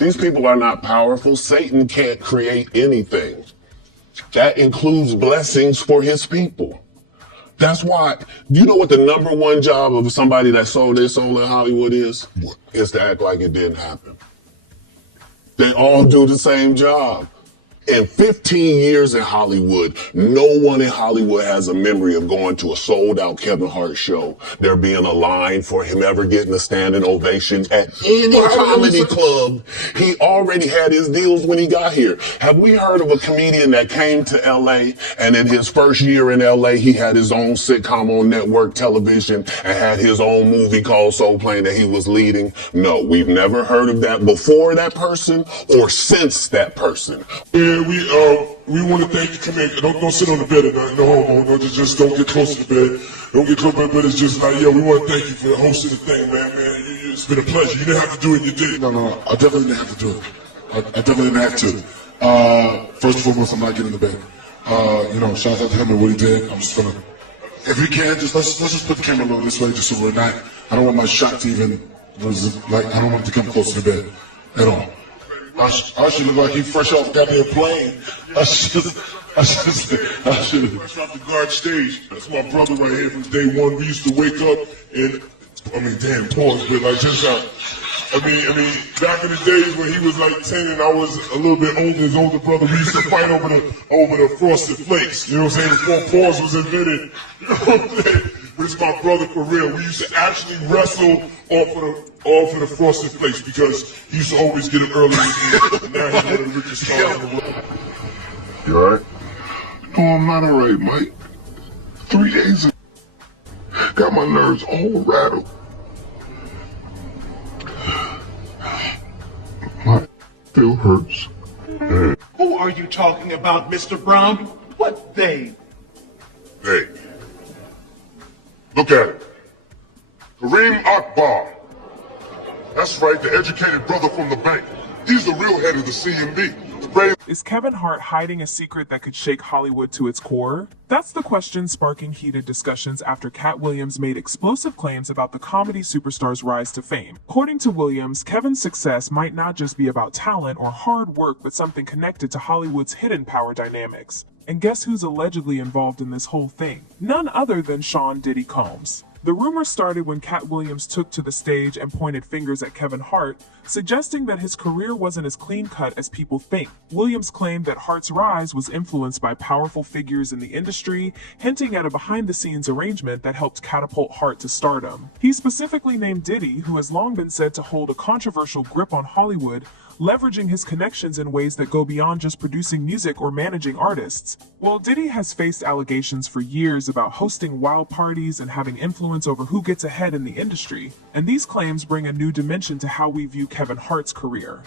These people are not powerful. Satan can't create anything. That includes blessings for his people. That's why, you know what the number one job of somebody that sold their soul in Hollywood is? Is to act like it didn't happen. They all do the same job. In 15 years in Hollywood, no one in Hollywood has a memory of going to a sold-out Kevin Hart show, there being a line for him ever getting a standing ovation at any comedy club. He already had his deals when he got here. Have we heard of a comedian that came to LA and in his first year in LA, he had his own sitcom on network television and had his own movie called Soul Plane that he was leading? No, we've never heard of that before that person or since that person. Yeah, we want to thank you for coming. Don't sit on the bed at night. No, just don't get close to the bed. Don't get close to the bed. It's just like, we want to thank you for hosting the thing, man. It's been a pleasure. You didn't have to do it, you did. No, I definitely didn't have to do it. I definitely didn't have to. First and foremost, I'm not getting in the bed. Shout out to him and what he did. I'm just gonna, if we can, let's just put the camera a little this way, just so we're not. I don't want my shot to even, I don't want it to come close to the bed at all. I should look like he fresh off the goddamn plane. I should fresh off the guard stage. That's my brother right here from day one. We used to wake up and, pause, but back in the days when he was like 10 and I was a little bit older, his older brother, we used to fight over the Frosted Flakes. You know what I'm saying? Before pause was invented. You know what I'm saying? But it's my brother for real. We used to actually wrestle off of the Frosted Flakes because he used to always get up early. And now he's one of the richest stars in the world. You alright? No, I'm not alright, Mike. 3 days ago, got my nerves all rattled. My still hurts. Who are you talking about, Mr. Brown? What they? Hey, look at it. Kareem Akbar. That's right, the educated brother from the bank. He's the real head of the CMB. Is Kevin Hart hiding a secret that could shake Hollywood to its core? That's the question sparking heated discussions after Katt Williams made explosive claims about the comedy superstar's rise to fame. According to Williams, Kevin's success might not just be about talent or hard work, but something connected to Hollywood's hidden power dynamics. And guess who's allegedly involved in this whole thing? None other than Diddy Combs. The rumor started when Katt Williams took to the stage and pointed fingers at Kevin Hart, suggesting that his career wasn't as clean-cut as people think. Williams claimed that Hart's rise was influenced by powerful figures in the industry, hinting at a behind-the-scenes arrangement that helped catapult Hart to stardom. He specifically named Diddy, who has long been said to hold a controversial grip on Hollywood, leveraging his connections in ways that go beyond just producing music or managing artists. While Diddy has faced allegations for years about hosting wild parties and having influence over who gets ahead in the industry, and these claims bring a new dimension to how we view Kevin Hart's career.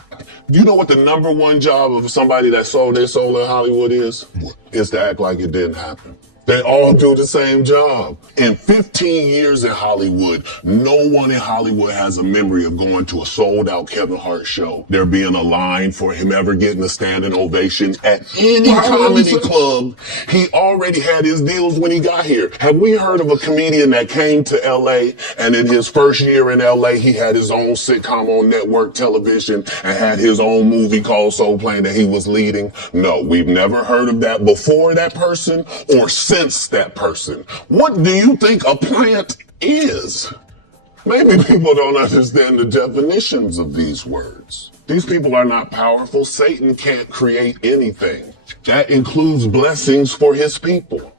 You know what the number one job of somebody that sold their soul in Hollywood is? Is to act like it didn't happen. They all do the same job. In 15 years in Hollywood, no one in Hollywood has a memory of going to a sold-out Kevin Hart show, there being a line for him ever getting a standing ovation at any comedy club. He already had his deals when he got here. Have we heard of a comedian that came to LA and in his first year in LA, he had his own sitcom on network television and had his own movie called Soul Plane that he was leading? No, we've never heard of that before that person or since that person. What do you think a plant is? Maybe people don't understand the definitions of these words. These people are not powerful. Satan can't create anything. That includes blessings for his people.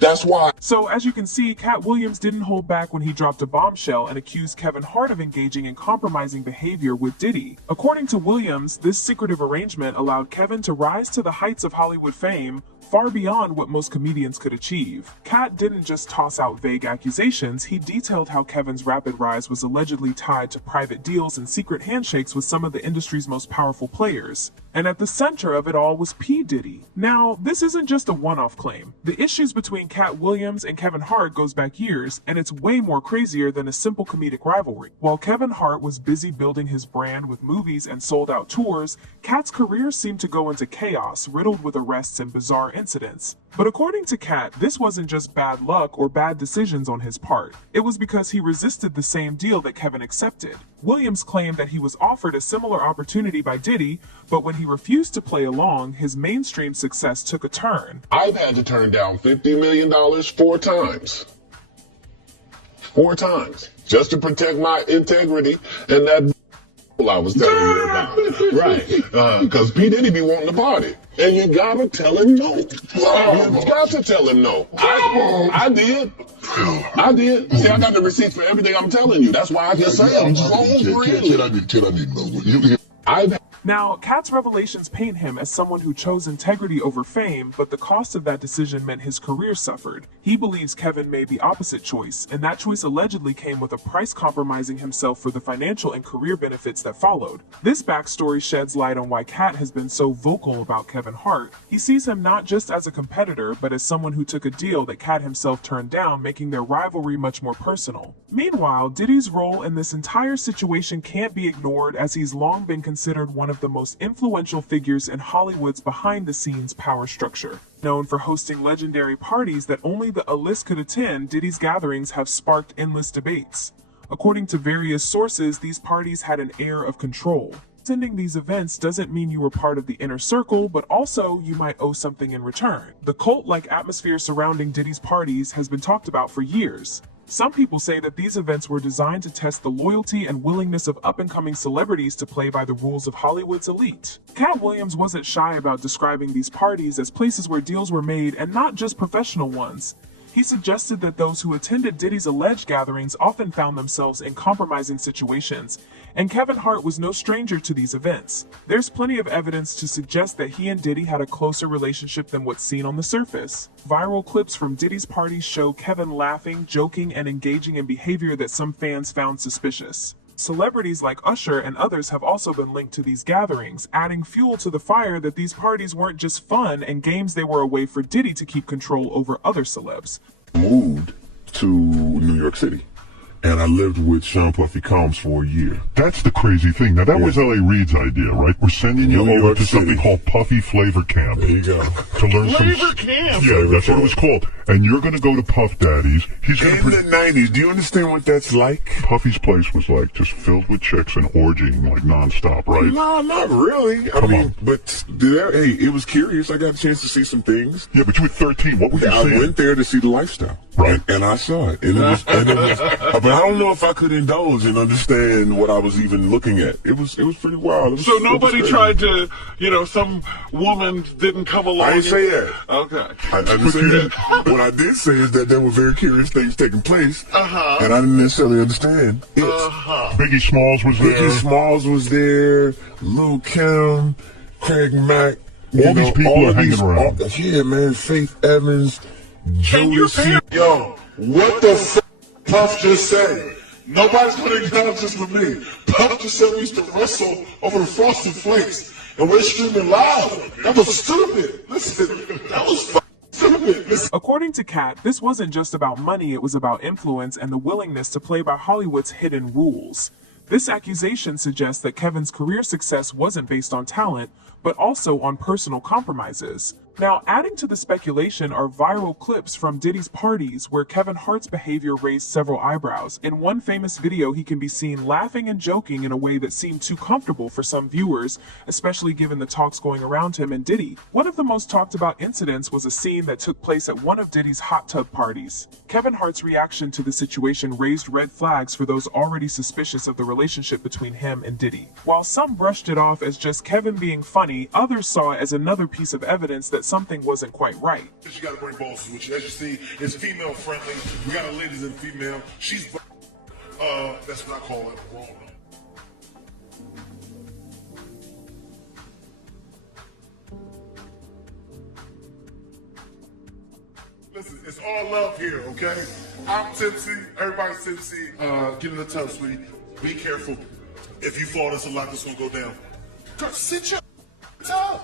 That's why. So as you can see, Katt Williams didn't hold back when he dropped a bombshell and accused Kevin Hart of engaging in compromising behavior with Diddy. According to Williams, this secretive arrangement allowed Kevin to rise to the heights of Hollywood fame, far beyond what most comedians could achieve. Katt didn't just toss out vague accusations, he detailed how Kevin's rapid rise was allegedly tied to private deals and secret handshakes with some of the industry's most powerful players. And at the center of it all was P. Diddy. Now, this isn't just a one-off claim. The issues between Katt Williams and Kevin Hart goes back years, and it's way more crazier than a simple comedic rivalry. While Kevin Hart was busy building his brand with movies and sold-out tours, Katt's career seemed to go into chaos, riddled with arrests and bizarre incidents. But according to Katt, this wasn't just bad luck or bad decisions on his part. It was because he resisted the same deal that Kevin accepted. Williams claimed that he was offered a similar opportunity by Diddy, but when he refused to play along, his mainstream success took a turn. I've had to turn down $50 million 4 times. 4 times. Just to protect my integrity and that I was telling you about. Right. Because P. Diddy be wanting to party. And you gotta tell him no. You got to tell him no. I did. See, I got the receipts for everything I'm telling you. That's why I can say I'm so really. Now, Katt's revelations paint him as someone who chose integrity over fame, but the cost of that decision meant his career suffered. He believes Kevin made the opposite choice, and that choice allegedly came with a price compromising himself for the financial and career benefits that followed. This backstory sheds light on why Katt has been so vocal about Kevin Hart. He sees him not just as a competitor, but as someone who took a deal that Katt himself turned down, making their rivalry much more personal. Meanwhile, Diddy's role in this entire situation can't be ignored, as he's long been considered one of the most influential figures in Hollywood's behind-the-scenes power structure. Known for hosting legendary parties that only the A-list could attend, Diddy's gatherings have sparked endless debates. According to various sources, these parties had an air of control. Attending these events doesn't mean you were part of the inner circle, but also you might owe something in return. The cult-like atmosphere surrounding Diddy's parties has been talked about for years. Some people say that these events were designed to test the loyalty and willingness of up-and-coming celebrities to play by the rules of Hollywood's elite. Katt Williams wasn't shy about describing these parties as places where deals were made, and not just professional ones. He suggested that those who attended Diddy's alleged gatherings often found themselves in compromising situations, and Kevin Hart was no stranger to these events. There's plenty of evidence to suggest that he and Diddy had a closer relationship than what's seen on the surface. Viral clips from Diddy's parties show Kevin laughing, joking, and engaging in behavior that some fans found suspicious. Celebrities like Usher and others have also been linked to these gatherings, adding fuel to the fire that these parties weren't just fun and games, they were a way for Diddy to keep control over other celebs. Moved to New York City, and I lived with Sean Puffy Combs for a year. That's the crazy thing. Now, that was L.A. Reid's idea, right? We're sending you New over York to City. something called Puffy Flavor Camp. There you go. To learn Flavor Camp? Yeah, that's what it was called. And you're going to go to Puff Daddy's. He's going In the 90s, do you understand what that's like? Puffy's place was like just filled with chicks and orgying like nonstop, right? No, not really. I mean, but hey, it was curious. I got a chance to see some things. Yeah, but you were 13. What were you I saying? went there to see the lifestyle, Right. And I saw it, and it was, but I don't know if I could indulge and understand what I was even looking at. It was pretty wild. So nobody tried to, some woman didn't come along. I didn't say that. Okay. I didn't say that. What I did say is that there were very curious things taking place, and I didn't necessarily understand it. Biggie Smalls was there. Biggie Smalls was there, Lil' Kim, Craig Mack. All these people are hanging around. Yeah, man, Faith Evans, Jodeci. Yo, what the f*** Puff just said? Nobody's gonna acknowledge this with me. Puff just said we used to wrestle over the Frosted Flakes, and we're streaming live. That was stupid. Listen, that was stupid. Listen. According to Katt, this wasn't just about money, it was about influence and the willingness to play by Hollywood's hidden rules. This accusation suggests that Kevin's career success wasn't based on talent, but also on personal compromises. Now, adding to the speculation are viral clips from Diddy's parties where Kevin Hart's behavior raised several eyebrows. In one famous video, he can be seen laughing and joking in a way that seemed too comfortable for some viewers, especially given the talks going around him and Diddy. One of the most talked about incidents was a scene that took place at one of Diddy's hot tub parties. Kevin Hart's reaction to the situation raised red flags for those already suspicious of the relationship between him and Diddy. While some brushed it off as just Kevin being funny, others saw it as another piece of evidence that something wasn't quite right. You gotta bring bosses with you. As you see, it's female friendly. We got a ladies and female. She's that's what I call it. Wrong. Listen, it's all love here, okay? I'm tipsy, everybody's tipsy. Get in the tub, sweetie. Be careful. If you fall, there's a lot that's gonna go down. Sit your tub.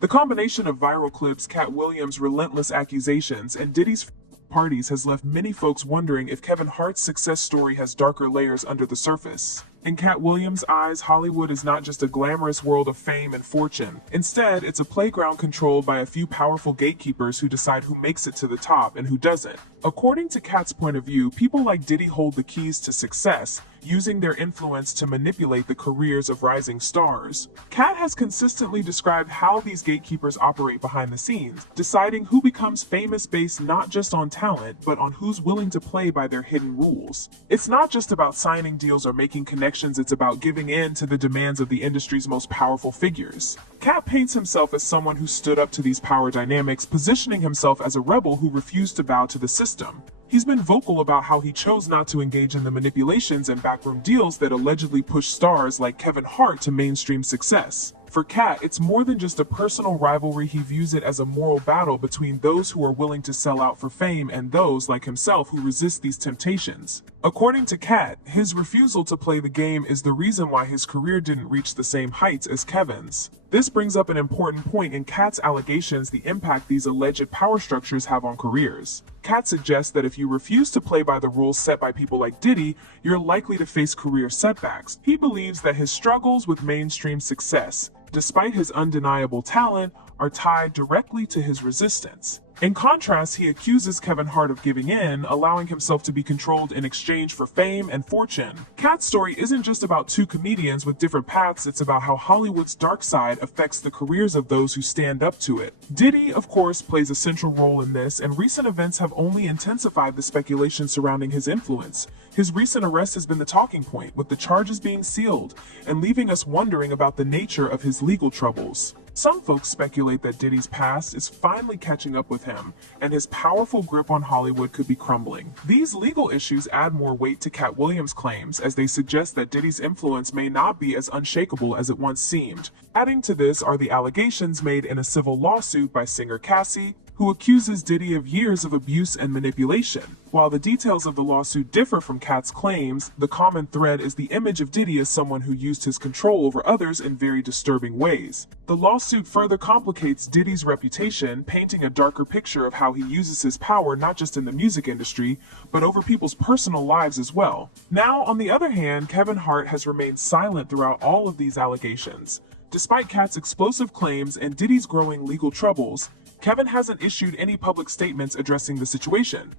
The combination of viral clips, Katt Williams' relentless accusations, and Diddy's parties has left many folks wondering if Kevin Hart's success story has darker layers under the surface. In Katt Williams' eyes, Hollywood is not just a glamorous world of fame and fortune. Instead, it's a playground controlled by a few powerful gatekeepers who decide who makes it to the top and who doesn't. According to Katt's point of view, people like Diddy hold the keys to success, using their influence to manipulate the careers of rising stars. Katt has consistently described how these gatekeepers operate behind the scenes, deciding who becomes famous based not just on talent, but on who's willing to play by their hidden rules. It's not just about signing deals or making connections, it's about giving in to the demands of the industry's most powerful figures. Katt paints himself as someone who stood up to these power dynamics, positioning himself as a rebel who refused to bow to the system. He's been vocal about how he chose not to engage in the manipulations and backroom deals that allegedly pushed stars like Kevin Hart to mainstream success. For Katt, it's more than just a personal rivalry. He views it as a moral battle between those who are willing to sell out for fame and those, like himself, who resist these temptations. According to Katt, his refusal to play the game is the reason why his career didn't reach the same heights as Kevin's. This brings up an important point in Katt's allegations: the impact these alleged power structures have on careers. Katt suggests that if you refuse to play by the rules set by people like Diddy, you're likely to face career setbacks. He believes that his struggles with mainstream success, despite his undeniable talent, are tied directly to his resistance. In contrast, he accuses Kevin Hart of giving in, allowing himself to be controlled in exchange for fame and fortune. Katt's story isn't just about two comedians with different paths, it's about how Hollywood's dark side affects the careers of those who stand up to it. Diddy, of course, plays a central role in this, and recent events have only intensified the speculation surrounding his influence. His recent arrest has been the talking point, with the charges being sealed, and leaving us wondering about the nature of his legal troubles. Some folks speculate that Diddy's past is finally catching up with him, and his powerful grip on Hollywood could be crumbling. These legal issues add more weight to Katt Williams' claims, as they suggest that Diddy's influence may not be as unshakable as it once seemed. Adding to this are the allegations made in a civil lawsuit by singer Cassie, who accuses Diddy of years of abuse and manipulation. While the details of the lawsuit differ from Katt's claims, the common thread is the image of Diddy as someone who used his control over others in very disturbing ways. The lawsuit further complicates Diddy's reputation, painting a darker picture of how he uses his power not just in the music industry, but over people's personal lives as well. Now, on the other hand, Kevin Hart has remained silent throughout all of these allegations. Despite Katt's explosive claims and Diddy's growing legal troubles, Kevin hasn't issued any public statements addressing the situation.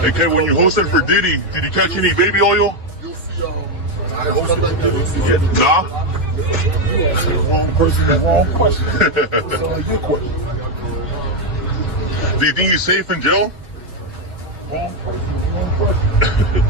Hey, Kevin, when you hosted for Diddy, did you catch any baby oil? Nah? Wrong person, wrong question. That's only your question. Do you think he's safe in jail? Wrong person, wrong question.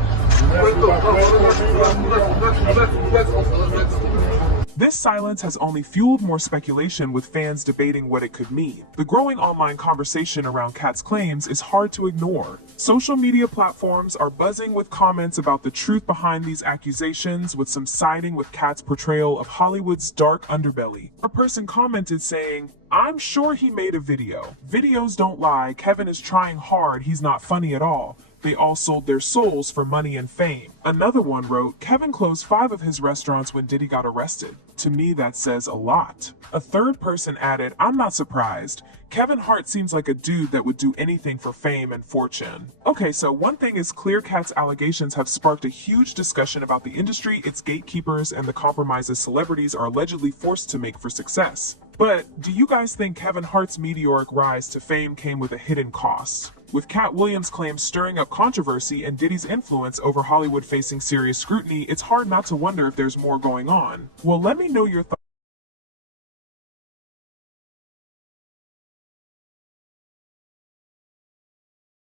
This silence has only fueled more speculation, with fans debating what it could mean. The growing online conversation around Katt's claims is hard to ignore. Social media platforms are buzzing with comments about the truth behind these accusations, with some siding with Katt's portrayal of Hollywood's dark underbelly. A person commented saying, "I'm sure he made a video. Videos don't lie. Kevin is trying hard. He's not funny at all. They all sold their souls for money and fame." Another one wrote, "Kevin closed 5 of his restaurants when Diddy got arrested. To me, that says a lot." A third person added, "I'm not surprised. Kevin Hart seems like a dude that would do anything for fame and fortune." Okay, so one thing is clear: Katt's allegations have sparked a huge discussion about the industry, its gatekeepers, and the compromises celebrities are allegedly forced to make for success. But do you guys think Kevin Hart's meteoric rise to fame came with a hidden cost? With Katt Williams' claims stirring up controversy and Diddy's influence over Hollywood facing serious scrutiny, it's hard not to wonder if there's more going on. Well, let me know your thoughts.